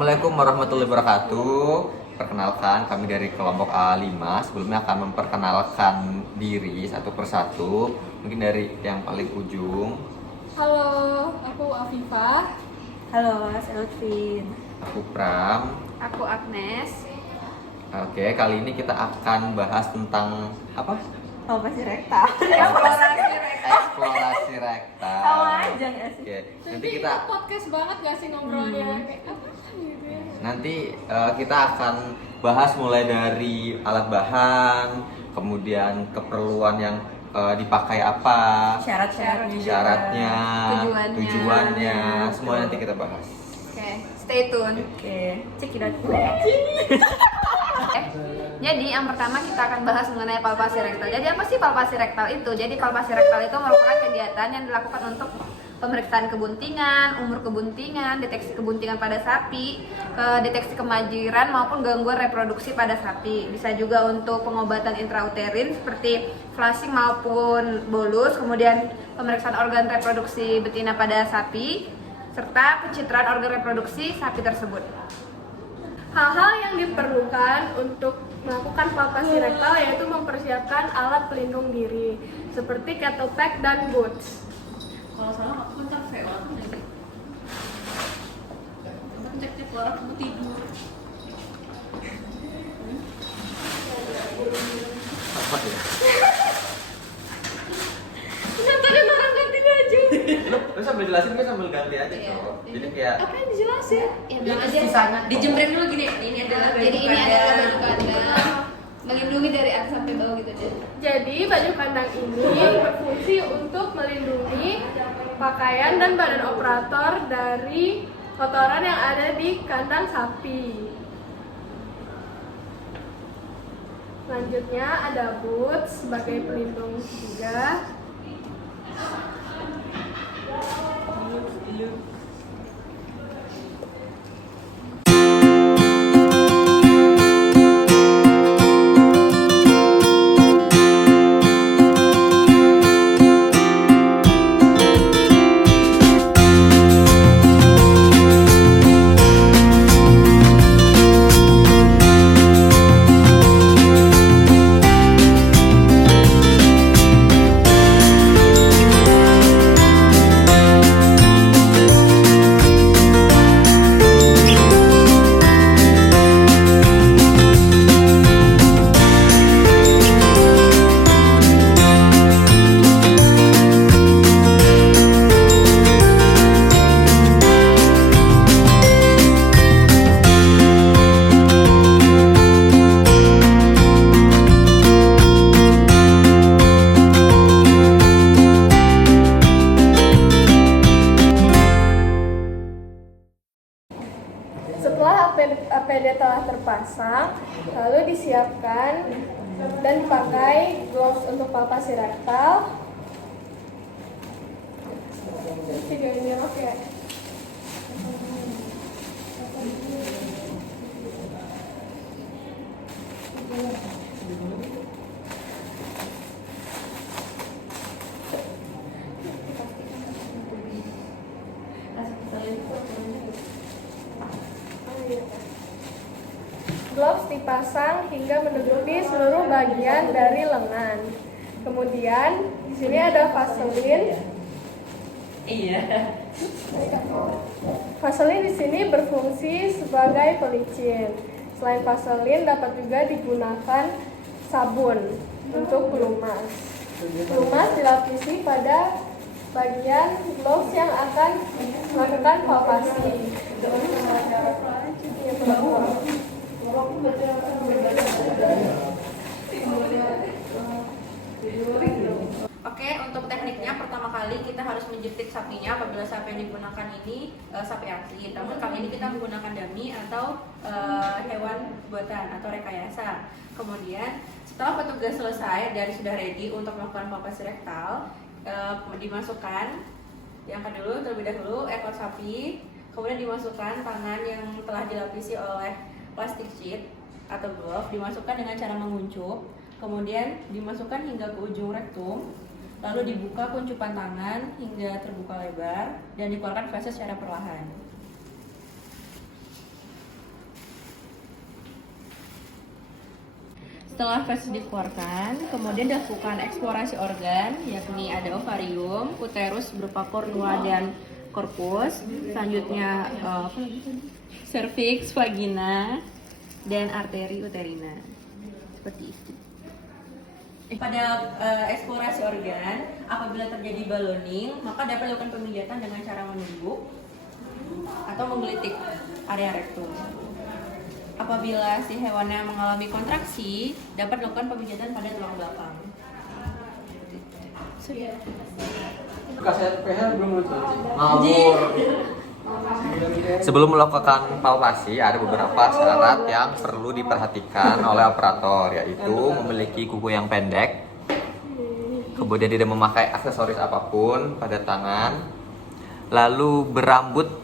Assalamualaikum warahmatullahi wabarakatuh. Perkenalkan, kami dari kelompok A5. Sebelumnya akan memperkenalkan diri satu persatu. Mungkin dari yang paling ujung. Halo, aku Afifah. Halo, saya Lutfin. Aku Pram. Aku Agnes. Oke, kali ini kita akan bahas tentang apa? Palpasi rektal. Eksplorasi rektal. Sama aja nggak sih? Oke, nanti Nanti kita podcast banget gak sih ngobrolnya? Kayak apa gitu ya? Nanti kita akan bahas mulai dari alat bahan, kemudian keperluan yang dipakai apa, syaratnya, tujuannya, semua nanti kita bahas. Oke, stay tune. Oke, cek it out. Jadi yang pertama kita akan bahas mengenai palpasi rektal. Jadi apa sih palpasi rektal itu? Jadi palpasi rektal itu merupakan kegiatan yang dilakukan untuk pemeriksaan kebuntingan, umur kebuntingan, deteksi kebuntingan pada sapi, deteksi kemajuran maupun gangguan reproduksi pada sapi. Bisa juga untuk pengobatan intrauterin seperti flushing maupun bolus, kemudian pemeriksaan organ reproduksi betina pada sapi, serta pencitraan organ reproduksi sapi tersebut. Hal-hal yang diperlukan untuk melakukan palpasi rektal yaitu mempersiapkan alat pelindung diri seperti kettle pack dan boots. Kalau salah aku ntar VO aku nanti cek orang kamu tidur. Apa ya? Tadi orang ganti baju. Lu sambil jelasin kan sambil ganti aja tuh. Jadi kayak Apa yang dijelasin? Ya bilang aja. Dijembreng dulu gini. Ini adalah baju Jadi ini kandang. adalah baju kandang, melindungi dari atas sampai bawah gitu deh. Jadi baju kandang ini berfungsi untuk melindungi pakaian dan badan operator dari kotoran yang ada di kandang sapi. Selanjutnya ada boots sebagai pelindung juga. Setelah APD telah terpasang, lalu disiapkan dan dipakai gloves untuk palpasi rektal. Video ini oke. Gloves dipasang hingga menutupi seluruh bagian dari lengan. Kemudian di sini ada vaselin. Iya. Vaselin di sini berfungsi sebagai pelicin. Selain vaselin dapat juga digunakan sabun untuk pelumas. Pelumas dilapisi pada bagian gloves yang akan melakukan palpasi. Oke, untuk tekniknya pertama kali kita harus menjepit sapinya apabila sapi yang digunakan ini sapi asli. Namun kali ini kita menggunakan dummy atau hewan buatan atau rekayasa. Kemudian setelah petugas selesai dan sudah ready untuk melakukan palpasi rektal, dimasukkan yang kedua terlebih dahulu ekor sapi, kemudian dimasukkan tangan yang telah dilapisi oleh plastik sheet atau glove, dimasukkan dengan cara menguncup, kemudian dimasukkan hingga ke ujung rektum, lalu dibuka kuncupan tangan hingga terbuka lebar dan dikeluarkan feses secara perlahan. Setelah fetus dikeluarkan, kemudian dilakukan eksplorasi organ, yakni ada ovarium, uterus berupa kornua dan korpus, selanjutnya serviks, vagina, dan arteri uterina. Seperti itu. Pada eksplorasi organ, apabila terjadi ballooning, maka dapat dilakukan pemijatan dengan cara menunduk atau menggelitik area rektum. Apabila si hewannya mengalami kontraksi, dapat dilakukan pemijatan pada tulang belakang. Ngawur. Sebelum melakukan palpasi, ada beberapa syarat yang perlu diperhatikan oleh operator, yaitu memiliki kuku yang pendek, kemudian tidak memakai aksesoris apapun pada tangan, lalu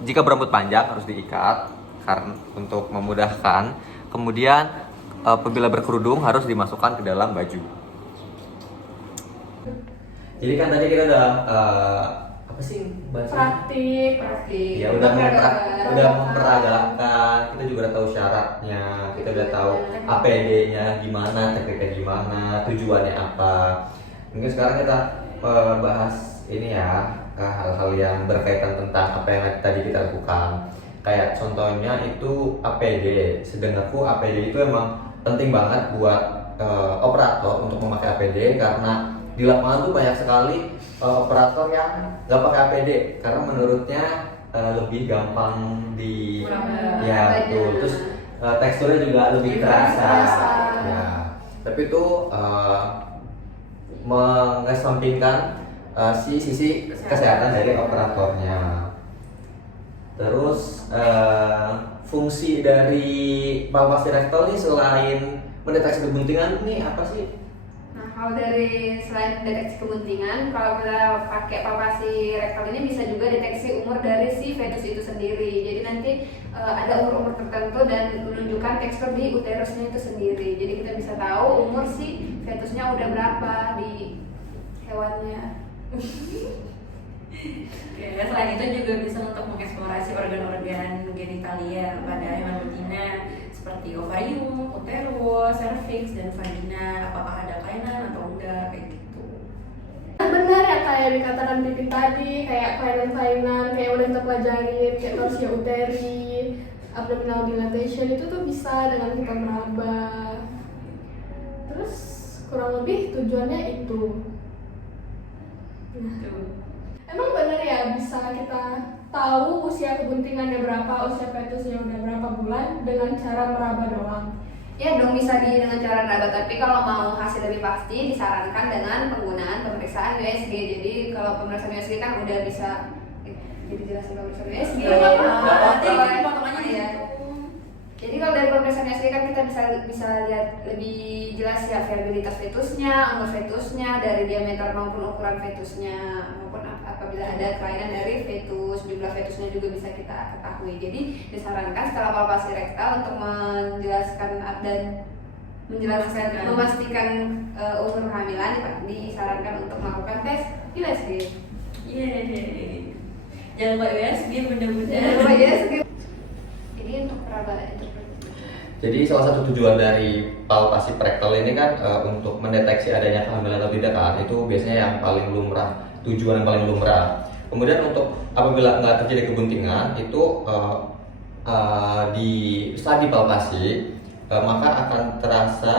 jika berambut panjang harus diikat karena untuk memudahkan. Kemudian apabila berkerudung harus dimasukkan ke dalam baju. Jadi kan tadi kita udah apa sih bahasanya? Praktik. Ya udah memperagakan, kita juga udah tahu syaratnya, kita udah tahu APD-nya gimana, tekniknya gimana, tujuannya apa. Mungkin sekarang kita bahas ini ya, hal-hal yang berkaitan tentang apa yang tadi kita lakukan. Kayak contohnya itu APD. Sedengarku APD itu emang penting banget buat operator untuk memakai APD, karena di lapangan tuh banyak sekali operator yang nggak pakai APD karena menurutnya lebih gampang ya betul. Terus teksturnya juga lebih terasa. Ya. Tapi itu mengesampingkan sisi kesehatan dari operatornya. Terus fungsi dari palpasi rektal ini selain mendeteksi kebuntingan ini apa sih? Nah, kalau dari selain deteksi kebuntingan, kalau kita pakai palpasi rektal ini bisa juga deteksi umur dari si fetus itu sendiri. Jadi nanti ada umur-umur tertentu dan menunjukkan tekstur di uterusnya itu sendiri. Jadi kita bisa tahu umur si fetusnya udah berapa di hewannya. Ya, selain itu juga bisa untuk mengeksplorasi organ-organ genitalia pada hewan betina seperti ovarium, uterus, cervix, dan vagina. Apakah ada kelainan atau enggak, kayak gitu. Benar ya, kayak dikatakan Pipin tadi, kayak kelainan-kelainan kayak udah kita pelajarin, kayak torsia uteri, abdominal dilatation, itu tuh bisa dengan kita meraba. Terus kurang lebih tujuannya itu. Emang bener ya bisa kita tahu usia kebuntingannya berapa, usia fetusnya udah berapa bulan dengan cara meraba doang? Ya dong, bisa dengan cara meraba, tapi kalau mau hasil lebih pasti disarankan dengan penggunaan pemeriksaan USG. Jadi kalau pemeriksaan USG kan udah bisa jadi jelasin pemeriksaan USG. Nanti potongannya ya. Jadi kalau dari pemeriksaan USG kan kita bisa lihat lebih jelas ya viabilitas fetusnya, umur fetusnya, dari diameter maupun ukuran fetusnya, maupun apabila ada kelainan dari fetus, jumlah fetusnya juga bisa kita ketahui. Jadi disarankan setelah palpasi rektal untuk menjelaskan dan memastikan umur kehamilan, disarankan untuk melakukan tes USG. Yeay. Jangan lupa USG, mudah-mudahan. Jangan lupa USG. Jadi untuk perabaan. Jadi salah satu tujuan dari palpasi rektal ini kan untuk mendeteksi adanya kehamilan atau tidak kan, itu biasanya yang paling lumrah, tujuan yang paling lumrah. Kemudian untuk apabila nggak terjadi kebuntingan itu setelah dipalpasi maka akan terasa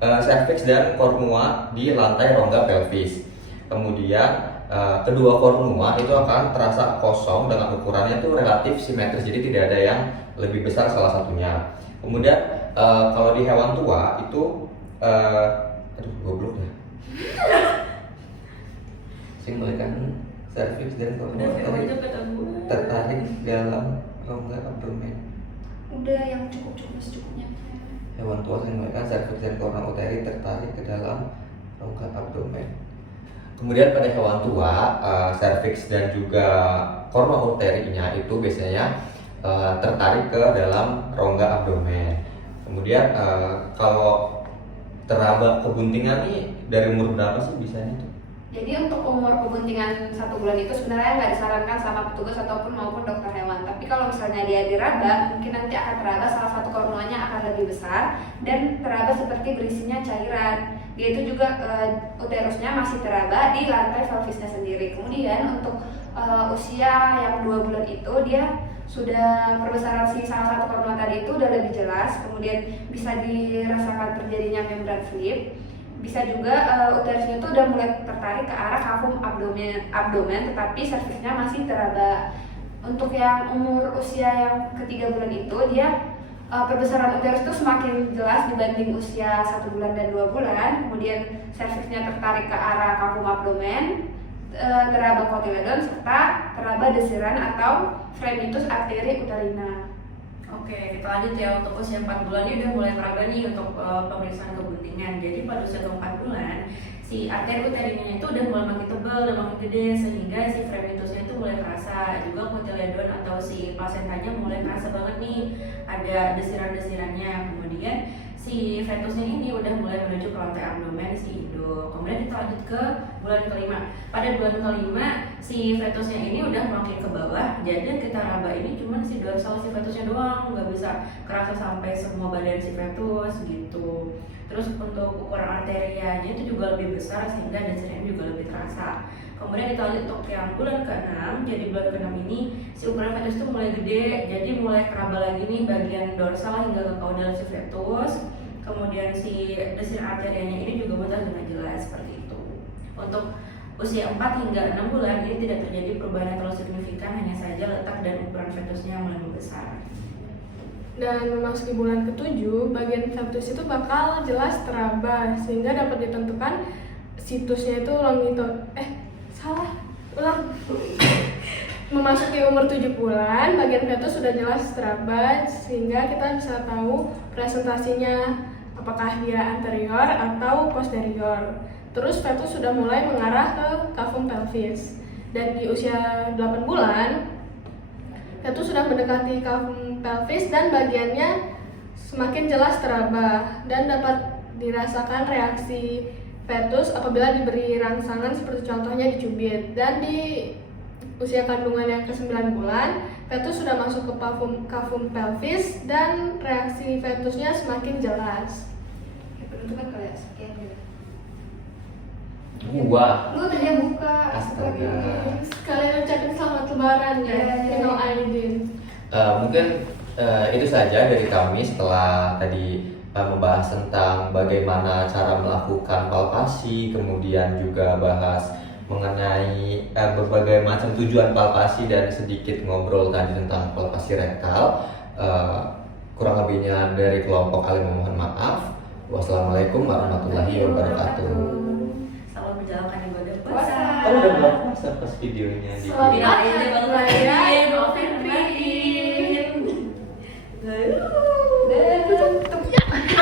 cervix dan kornua di lantai rongga pelvis. Kemudian kedua kornua itu akan terasa kosong dengan ukurannya itu relatif simetris, jadi tidak ada yang lebih besar salah satunya. Kemudian kalau di hewan tua itu goblok ya. Simbolkan cervix dan kornua tertarik dalam rongga abdomen. Udah yang cukup secukupnya. Hewan tua simbolkan cervix dan kornua uteri tertarik ke dalam rongga abdomen. Kemudian pada hewan tua, cervix dan juga kornua uterinya itu biasanya tertarik ke dalam rongga abdomen. Kemudian kalau teraba kebuntingan nih dari umur berapa sih biasanya tuh? Jadi untuk umur kebuntingan 1 bulan itu sebenarnya nggak disarankan sama petugas ataupun maupun dokter hewan. Tapi kalau misalnya dia diraba, mungkin nanti akan teraba salah satu kornoanya akan lebih besar dan teraba seperti berisinya cairan. Dia itu juga uterusnya masih teraba di lantai pelvisnya sendiri. Kemudian untuk usia yang 2 bulan itu dia sudah perbesaran si salah satu korno tadi itu udah lebih jelas. Kemudian bisa dirasakan terjadinya membran slip. Bisa juga uterusnya itu udah mulai tertarik ke arah kafum abdomen tetapi servisnya masih teraba. Untuk yang umur usia yang ke-3 bulan itu dia perbesaran uterus itu semakin jelas dibanding usia 1 bulan dan 2 bulan. Kemudian servisnya tertarik ke arah kafum abdomen, teraba kotiledon serta teraba desiran atau fremitus arteri uterina. Oke, kita lanjut ya. Untuk usia 4 bulan ini udah mulai teraba nih untuk pemeriksaan kebuntingan. Jadi pada usia 4 bulan si arteri uterinanya itu udah mulai makin tebal dan makin gede sehingga si fremitusnya itu mulai terasa. Juga kotiledon atau si plasentanya mulai terasa banget nih, ada desiran-desirannya. Kemudian si fetusnya ini udah mulai menuju ke lantai abdomen si induk. Kemudian kita lanjut ke bulan kelima. Pada bulan kelima si fetusnya ini udah makin ke bawah. Jadi yang kita raba ini cuma si dorsal si fetusnya doang, nggak bisa kerasa sampai semua badan si fetus gitu. Terus untuk ukuran arterianya itu juga lebih besar sehingga desirannya juga lebih terasa. Kemudian kita lanjut untuk yang bulan ke-6. Jadi bulan ke-6 ini si ukuran fetus itu mulai gede, jadi mulai keraba lagi nih bagian dorsal hingga ke kaudal si fetus. Kemudian si desiran arterianya ini juga muncul dengan jelas seperti itu. Untuk usia 4 hingga 6 bulan ini tidak terjadi perubahan yang terlalu signifikan, hanya saja letak dan ukuran fetusnya mulai membesar. Dan memasuki bulan ke-7, bagian fetus itu bakal jelas teraba sehingga dapat ditentukan situsnya itu Memasuki umur 7 bulan, bagian fetus sudah jelas teraba sehingga kita bisa tahu presentasinya apakah dia anterior atau posterior. Terus fetus sudah mulai mengarah ke kafum pelvis. Dan di usia 8 bulan, fetus sudah mendekati kafum pelvis dan bagiannya semakin jelas teraba dan dapat dirasakan reaksi fetus apabila diberi rangsangan seperti contohnya dicubit. Dan di usia kandungan yang ke-9 bulan, fetus sudah masuk ke kafum pelvis dan reaksi fetusnya semakin jelas. Penentukan kayak sekian gitu. Wah. Lu tadi buka. Astaga. Sekalian ucapin selamat lebaran ya, minal aidin. Mungkin itu saja dari kami setelah tadi membahas tentang bagaimana cara melakukan palpasi, kemudian juga bahas mengenai berbagai macam tujuan palpasi dan sedikit ngobrol tadi tentang palpasi rektal. Kurang lebihnya dari kelompok kami mohon maaf. Wassalamualaikum warahmatullahi wabarakatuh. Selamat menjalankan ibadah puasa. Oh, udah bulan puasa pas videonya di Selamat Minal aidin wal faizin.